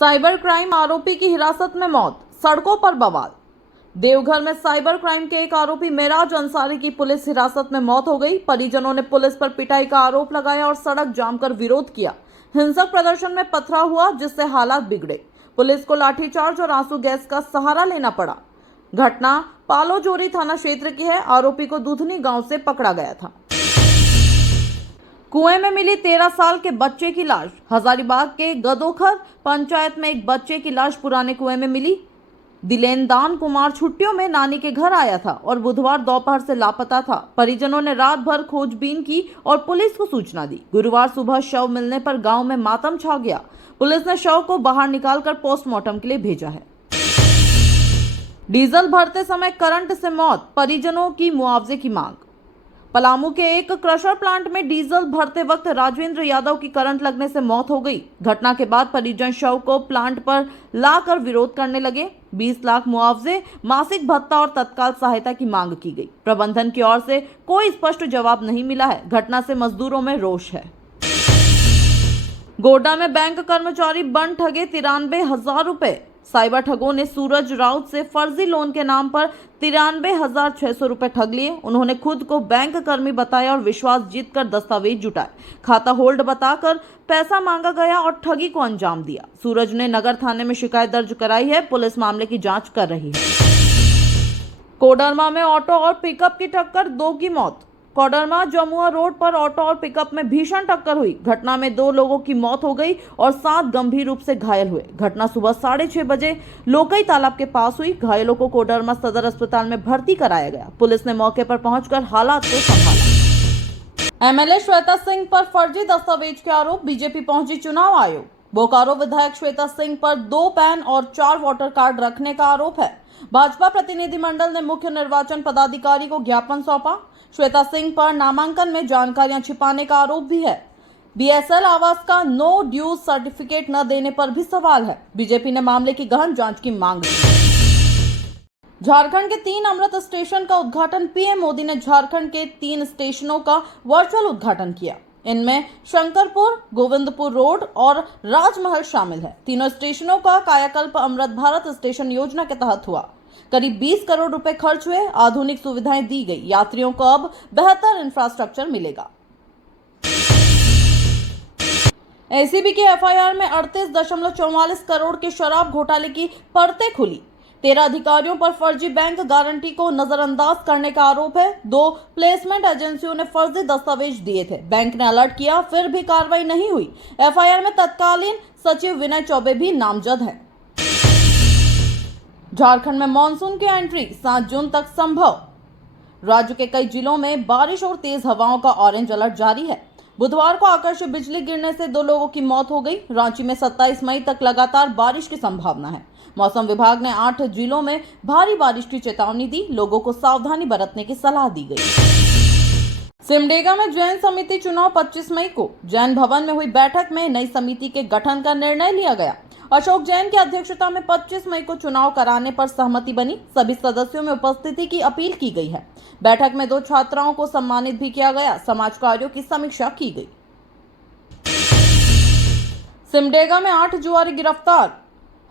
Cyber crime आरोपी की हिरासत में मौत, सड़कों पर बवाल। देवघर में साइबर क्राइम के एक आरोपी मेराज अंसारी की पुलिस हिरासत में मौत हो गई। परिजनों ने पुलिस पर पिटाई का आरोप लगाया और सड़क जाम कर विरोध किया। हिंसक प्रदर्शन में पथराव हुआ, जिससे हालात बिगड़े। पुलिस को लाठीचार्ज और आंसू गैस का सहारा लेना पड़ा। घटना पालोजोरी थाना क्षेत्र की है। आरोपी को दुधनी गांव से पकड़ा गया था। कुएं में मिली 13 साल के बच्चे की लाश। हजारीबाग के गदोखर पंचायत में एक बच्चे की लाश पुराने कुएं में मिली। दिलेनदान कुमार छुट्टियों में नानी के घर आया था और बुधवार दोपहर से लापता था। परिजनों ने रात भर खोजबीन की और पुलिस को सूचना दी। गुरुवार सुबह शव मिलने पर गांव में मातम छा गया। पुलिस ने शव को बाहर निकालकर पोस्टमार्टम के लिए भेजा है। डीजल भरते समय करंट से मौत, परिजनों की मुआवजे की मांग। पलामू के एक क्रशर प्लांट में डीजल भरते वक्त राजेंद्र यादव की करंट लगने से मौत हो गई। घटना के बाद परिजन शव को प्लांट पर लाकर विरोध करने लगे। 20 लाख मुआवजे, मासिक भत्ता और तत्काल सहायता की मांग की गई। प्रबंधन की ओर से कोई स्पष्ट जवाब नहीं मिला है। घटना से मजदूरों में रोष है। गोड्डा में बैंक कर्मचारी बन ठगे 93,000 रुपए। साइबर ठगों ने सूरज राउत से फर्जी लोन के नाम पर 93,600 रुपए ठग लिए। उन्होंने खुद को बैंक कर्मी बताया और विश्वास जीतकर दस्तावेज जुटाए। खाता होल्ड बताकर पैसा मांगा गया और ठगी को अंजाम दिया। सूरज ने नगर थाने में शिकायत दर्ज कराई है। पुलिस मामले की जांच कर रही है। कोडरमा में ऑटो और पिकअप की टक्कर, 2 की मौत। कोडरमा जमुआ रोड पर ऑटो और पिकअप में भीषण टक्कर हुई। घटना में 2 लोगों की मौत हो गई और 7 गंभीर रूप से घायल हुए। घटना सुबह 6:30 बजे लोकई तालाब के पास हुई। घायलों को कोडरमा सदर अस्पताल में भर्ती कराया गया। पुलिस ने मौके पर पहुंचकर हालात को संभाला। एमएलए श्वेता सिंह पर फर्जी दस्तावेज के आरोप, बीजेपी पहुंची चुनाव आयोग। बोकारो विधायक श्वेता सिंह पर 2 पैन और 4 वोटर कार्ड रखने का आरोप है। भाजपा प्रतिनिधिमंडल ने मुख्य निर्वाचन पदाधिकारी को ज्ञापन सौंपा। श्वेता सिंह पर नामांकन में जानकारियां छिपाने का आरोप भी है। बीएसएल आवास का नो ड्यूज सर्टिफिकेट न देने पर भी सवाल है। बीजेपी ने मामले की गहन जांच की मांग की। झारखंड के 3 अमृत स्टेशन का उद्घाटन, पीएम मोदी ने झारखंड के 3 स्टेशनों का वर्चुअल उद्घाटन किया। इनमें शंकरपुर, गोविंदपुर रोड और राजमहल शामिल है। तीनों स्टेशनों का कायाकल्प अमृत भारत स्टेशन योजना के तहत हुआ। करीब 20 करोड़ रुपए खर्च हुए। आधुनिक सुविधाएं दी गई। यात्रियों को अब बेहतर इंफ्रास्ट्रक्चर मिलेगा। एसीबी की एफआईआर में 38.44 करोड़ के शराब घोटाले की परतें खुली। 13 अधिकारियों पर फर्जी बैंक गारंटी को नजरअंदाज करने का आरोप है। 2 प्लेसमेंट एजेंसियों ने फर्जी दस्तावेज दिए थे। बैंक ने अलर्ट किया, फिर भी कार्रवाई नहीं हुई। एफआईआर में तत्कालीन सचिव विनय चौबे भी नामजद है। झारखंड में मानसून की एंट्री 7 जून तक संभव। राज्य के कई जिलों में बारिश और तेज हवाओं का ऑरेंज अलर्ट जारी है। बुधवार को आकाशीय बिजली गिरने से 2 लोगों की मौत हो गई। रांची में 27 मई तक लगातार बारिश की संभावना है। मौसम विभाग ने 8 जिलों में भारी बारिश की चेतावनी दी। लोगों को सावधानी बरतने की सलाह दी गई। सिमडेगा में जैन समिति चुनाव 25 मई को। जैन भवन में हुई बैठक में नई समिति के गठन का निर्णय लिया गया। अशोक जैन की अध्यक्षता में 25 मई को चुनाव कराने पर सहमति बनी। सभी सदस्यों में उपस्थिति की अपील की गई है। बैठक में 2 छात्राओं को सम्मानित भी किया गया। समाज कार्यों की समीक्षा की गई। सिमडेगा में 8 जुआरी गिरफ्तार।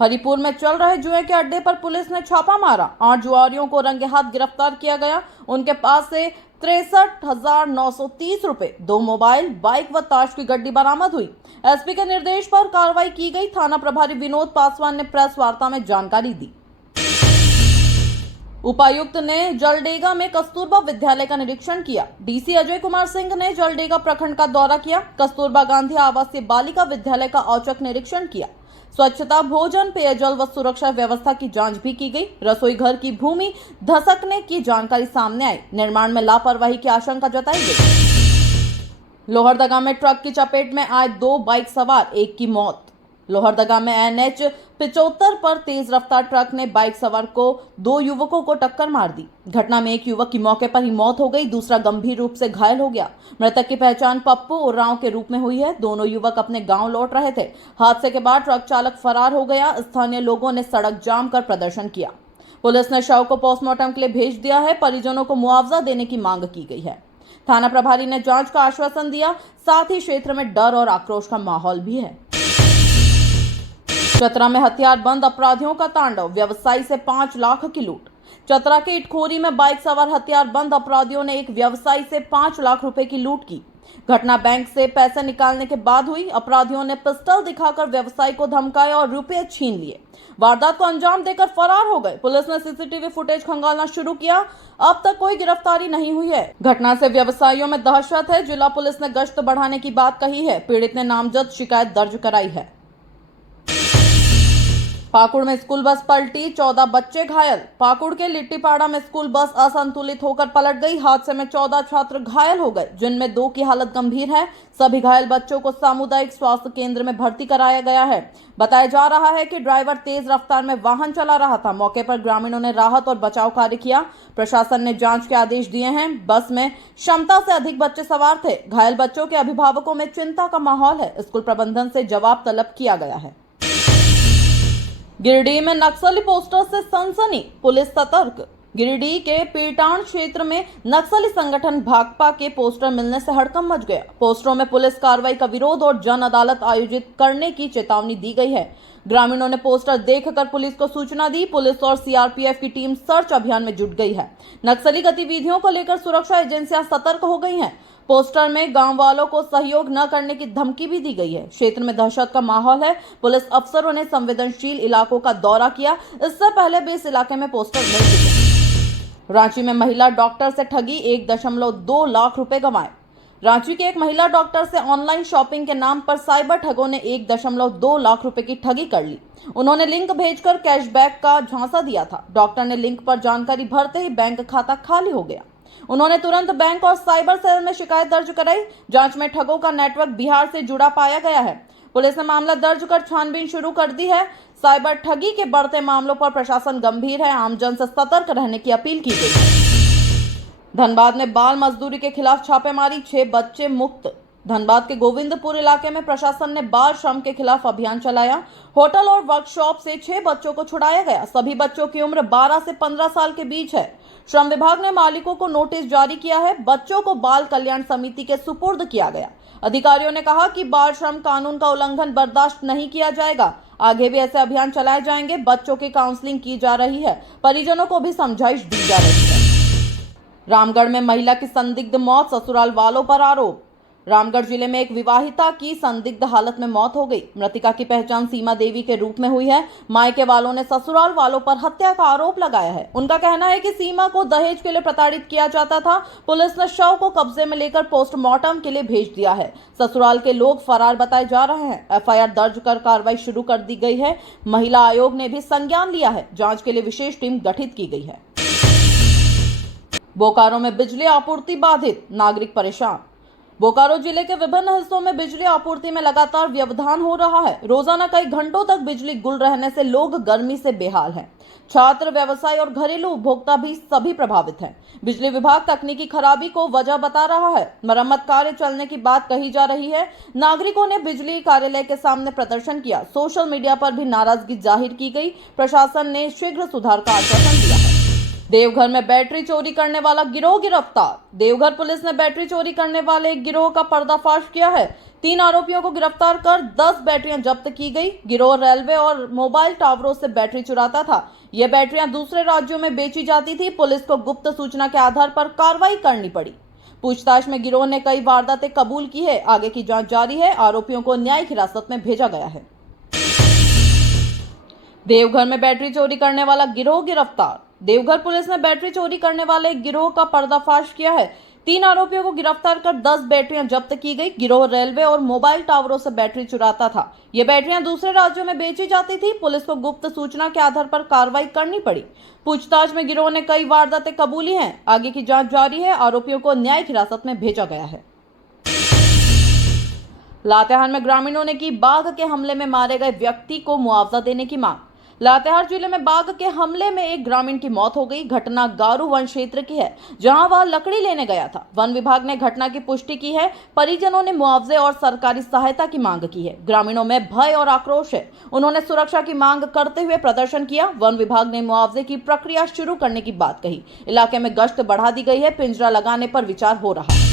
हरिपुर में चल रहे जुए के अड्डे पर पुलिस ने छापा मारा। 8 जुआरियों को रंगे हाथ गिरफ्तार किया गया। उनके पास से 63,930 रुपए, 2 मोबाइल, बाइक व ताश की गड्डी बरामद हुई। एसपी के निर्देश पर कार्रवाई की गई। थाना प्रभारी विनोद पासवान ने प्रेस वार्ता में जानकारी दी। उपायुक्त ने जलडेगा में कस्तूरबा विद्यालय का निरीक्षण किया। डीसी अजय कुमार सिंह ने जलडेगा प्रखंड का दौरा किया। कस्तूरबा गांधी आवासीय बालिका विद्यालय का औचक निरीक्षण किया। स्वच्छता, भोजन, पेयजल व सुरक्षा व्यवस्था की जांच भी की गई। रसोई घर की भूमि धसकने की जानकारी सामने आई। निर्माण में लापरवाही की आशंका जताई गई। लोहरदगा में ट्रक की चपेट में आए 2 बाइक सवार, 1 की मौत। लोहरदगा में NH 75 पर तेज रफ्तार ट्रक ने बाइक सवार को 2 युवकों को टक्कर मार दी। घटना में एक युवक की मौके पर ही मौत हो गई। दूसरा गंभीर रूप से घायल हो गया। मृतक की पहचान पप्पू उरांव के रूप में हुई है। दोनों युवक अपने गांव लौट रहे थे। हादसे के बाद ट्रक चालक फरार हो गया। स्थानीय लोगों ने सड़क जाम कर प्रदर्शन किया। पुलिस ने शव को पोस्टमार्टम के लिए भेज दिया है। परिजनों को मुआवजा देने की मांग की गई है। थाना प्रभारी ने जांच का आश्वासन दिया। साथ ही क्षेत्र में डर और आक्रोश का माहौल भी है। चतरा में हथियार बंद अपराधियों का तांडव, व्यवसायी से 5 लाख की लूट। चतरा के इटखोरी में बाइक सवार हथियार बंद अपराधियों ने एक व्यवसायी से 5 लाख रुपए की लूट की। घटना बैंक से पैसे निकालने के बाद हुई। अपराधियों ने पिस्टल दिखाकर व्यवसायी को धमकाया और रुपए छीन लिए। वारदात को अंजाम देकर फरार हो गए। पुलिस ने सीसीटीवी फुटेज खंगालना शुरू किया। अब तक कोई गिरफ्तारी नहीं हुई है। घटना से व्यवसायियों में दहशत है। जिला पुलिस ने गश्त बढ़ाने की बात कही है। पीड़ित ने नामजद शिकायत दर्ज कराई है। पाकुड़ में स्कूल बस पलटी, 14 बच्चे घायल। पाकुड़ के लिट्टीपाड़ा में स्कूल बस असंतुलित होकर पलट गई। हादसे में 14 छात्र घायल हो गए, जिनमें 2 की हालत गंभीर है। सभी घायल बच्चों को सामुदायिक स्वास्थ्य केंद्र में भर्ती कराया गया है। बताया जा रहा है कि ड्राइवर तेज रफ्तार में वाहन चला रहा था। मौके पर ग्रामीणों ने राहत और बचाव कार्य किया। प्रशासन ने जांच के आदेश दिए हैं। बस में क्षमता से अधिक बच्चे सवार थे। घायल बच्चों के अभिभावकों में चिंता का माहौल है। स्कूल प्रबंधन से जवाब तलब किया गया है। गिरिडीह में नक्सली पोस्टर से सनसनी, पुलिस सतर्क। गिरिडीह के पीटान क्षेत्र में नक्सली संगठन भाकपा के पोस्टर मिलने से हड़कंप मच गया। पोस्टरों में पुलिस कार्रवाई का विरोध और जन अदालत आयोजित करने की चेतावनी दी गई है। ग्रामीणों ने पोस्टर देखकर पुलिस को सूचना दी। पुलिस और सीआरपीएफ की टीम सर्च अभियान में जुट गई है। नक्सली गतिविधियों को लेकर सुरक्षा एजेंसियां सतर्क हो गई हैं। पोस्टर में गांव वालों को सहयोग न करने की धमकी भी दी गई है। क्षेत्र में दहशत का माहौल है। पुलिस अफसरों ने संवेदनशील इलाकों का दौरा किया। इससे पहले भी इस इलाके में पोस्टर मिल चुके। रांची में महिला डॉक्टर से ठगी, 1.2 लाख रुपए गंवाए। रांची के एक महिला डॉक्टर से ऑनलाइन शॉपिंग के नाम पर साइबर ठगों ने 1.2 लाख रुपए की ठगी कर ली। उन्होंने लिंक भेजकर कैशबैक का झांसा दिया था। डॉक्टर ने लिंक पर जानकारी भरते ही बैंक खाता खाली हो गया। उन्होंने तुरंत बैंक और साइबर सेल में शिकायत दर्ज कराई। जांच में ठगों का नेटवर्क बिहार से जुड़ा पाया गया है। पुलिस ने मामला दर्ज कर छानबीन शुरू कर दी है। साइबर ठगी के बढ़ते मामलों पर प्रशासन गंभीर है। आमजन से सतर्क रहने की अपील की गई है। धनबाद में बाल मजदूरी के खिलाफ छापेमारी, 6 बच्चे मुक्त। धनबाद के गोविंदपुर इलाके में प्रशासन ने बाल श्रम के खिलाफ अभियान चलाया। होटल और वर्कशॉप से 6 बच्चों को छुड़ाया गया। सभी बच्चों की उम्र 12 से 15 साल के बीच है। श्रम विभाग ने मालिकों को नोटिस जारी किया है। बच्चों को बाल कल्याण समिति के सुपुर्द किया गया। अधिकारियों ने कहा कि बाल श्रम कानून का उल्लंघन बर्दाश्त नहीं किया जाएगा। आगे भी ऐसे अभियान चलाए जाएंगे। बच्चों की काउंसलिंग की जा रही है। परिजनों को भी समझाइश दी जा रही है। रामगढ़ में महिला की संदिग्ध मौत, ससुराल वालों पर आरोप। रामगढ़ जिले में एक विवाहिता की संदिग्ध हालत में मौत हो गई। मृतिका की पहचान सीमा देवी के रूप में हुई है। मायके वालों ने ससुराल वालों पर हत्या का आरोप लगाया है। उनका कहना है कि सीमा को दहेज के लिए प्रताड़ित किया जाता था। पुलिस ने शव को कब्जे में लेकर पोस्टमार्टम के लिए भेज दिया है। ससुराल के लोग फरार बताए जा रहे हैं। एफआईआर दर्ज कर कार्रवाई शुरू कर दी गई है। महिला आयोग ने भी संज्ञान लिया है। जांच के लिए विशेष टीम गठित की गई है। बोकारो में बिजली आपूर्ति बाधित, नागरिक परेशान। बोकारो जिले के विभिन्न हिस्सों में बिजली आपूर्ति में लगातार व्यवधान हो रहा है। रोजाना कई घंटों तक बिजली गुल रहने से लोग गर्मी से बेहाल हैं। छात्र, व्यवसाय और घरेलू उपभोक्ता भी सभी प्रभावित हैं। बिजली विभाग तकनीकी खराबी को वजह बता रहा है। मरम्मत कार्य चलने की बात कही जा रही है। नागरिकों ने बिजली कार्यालय के सामने प्रदर्शन किया। सोशल मीडिया पर भी नाराजगी जाहिर की गई। प्रशासन ने शीघ्र सुधार का आश्वासन दिया है। देवघर में बैटरी चोरी करने वाला गिरोह गिरफ्तार। देवघर पुलिस ने बैटरी चोरी करने वाले एक गिरोह का पर्दाफाश किया है। 3 आरोपियों को गिरफ्तार कर 10 बैटरियां जब्त की गई। गिरोह रेलवे और मोबाइल टावरों से बैटरी चुराता था। ये बैटरियां दूसरे राज्यों में बेची जाती थी। पुलिस को गुप्त सूचना के आधार पर कार्रवाई करनी पड़ी। पूछताछ में गिरोह ने कई वारदातें कबूल की है। आगे की जांच जारी है। आरोपियों को न्यायिक हिरासत में भेजा गया है। देवघर में बैटरी चोरी करने वाला गिरोह गिरफ्तार। देवघर पुलिस ने बैटरी चोरी करने वाले एक गिरोह का पर्दाफाश किया है। 3 आरोपियों को गिरफ्तार कर 10 बैटरियां जब्त की गई। गिरोह रेलवे और मोबाइल टावरों से बैटरी चुराता था। ये बैटरियां दूसरे राज्यों में बेची जाती थी। पुलिस को गुप्त सूचना के आधार पर कार्रवाई करनी पड़ी। पूछताछ में गिरोह ने कई वारदातें कबूली हैं। आगे की जांच जारी है। आरोपियों को न्यायिक हिरासत में भेजा गया है। लातेहार में ग्रामीणों ने की बाघ के हमले में मारे गए व्यक्ति को मुआवजा देने की मांग। लातेहार जिले में बाघ के हमले में एक ग्रामीण की मौत हो गई। घटना गारू वन क्षेत्र की है, जहां वह लकड़ी लेने गया था। वन विभाग ने घटना की पुष्टि की है। परिजनों ने मुआवजे और सरकारी सहायता की मांग की है। ग्रामीणों में भय और आक्रोश है। उन्होंने सुरक्षा की मांग करते हुए प्रदर्शन किया। वन विभाग ने मुआवजे की प्रक्रिया शुरू करने की बात कही। इलाके में गश्त बढ़ा दी गई है। पिंजरा लगाने पर विचार हो रहा है।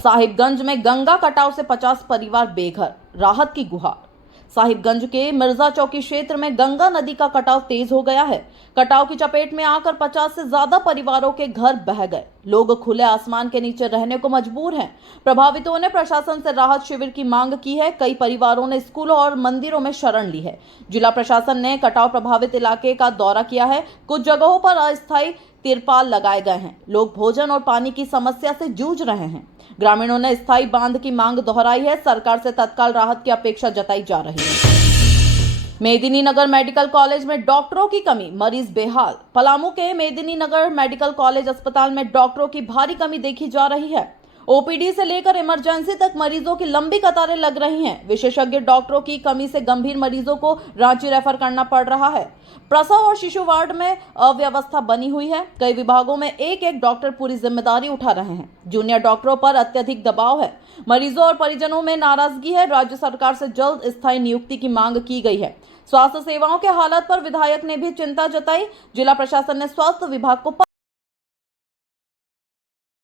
साहिबगंज में गंगा कटाव से 50 परिवार बेघर, राहत की गुहार। साहिबगंज के मिर्जा चौकी क्षेत्र में गंगा नदी का कटाव तेज हो गया है। कटाव की चपेट में आकर 50 से ज्यादा परिवारों के घर बह गए। लोग खुले आसमान के नीचे रहने को मजबूर हैं। प्रभावितों ने प्रशासन से राहत शिविर की मांग की है। कई परिवारों ने स्कूलों और मंदिरों में शरण ली है। जिला प्रशासन ने कटाव प्रभावित इलाके का दौरा किया है। कुछ जगहों पर अस्थायी तिरपाल लगाए गए हैं। लोग भोजन और पानी की समस्या से जूझ रहे हैं। ग्रामीणों ने स्थायी बांध की मांग दोहराई है। सरकार से तत्काल राहत की अपेक्षा जताई जा रही है। मेदिनीनगर मेडिकल कॉलेज में डॉक्टरों की कमी, मरीज बेहाल। पलामू के मेदिनीनगर मेडिकल कॉलेज अस्पताल में डॉक्टरों की भारी कमी देखी जा रही है। ओपीडी से लेकर इमरजेंसी तक मरीजों की लंबी कतारें लग रही हैं। विशेषज्ञ डॉक्टरों की कमी से गंभीर मरीजों को रांची रेफर करना पड़ रहा है। प्रसव और शिशु वार्ड में अव्यवस्था बनी हुई है। कई विभागों में एक डॉक्टर पूरी जिम्मेदारी उठा रहे हैं। जूनियर डॉक्टरों पर अत्यधिक दबाव है। मरीजों और परिजनों में नाराजगी है। राज्य सरकार से जल्द स्थायी नियुक्ति की मांग की गई है। स्वास्थ्य सेवाओं के हालत पर विधायक ने भी चिंता जताई। जिला प्रशासन ने स्वास्थ्य विभाग को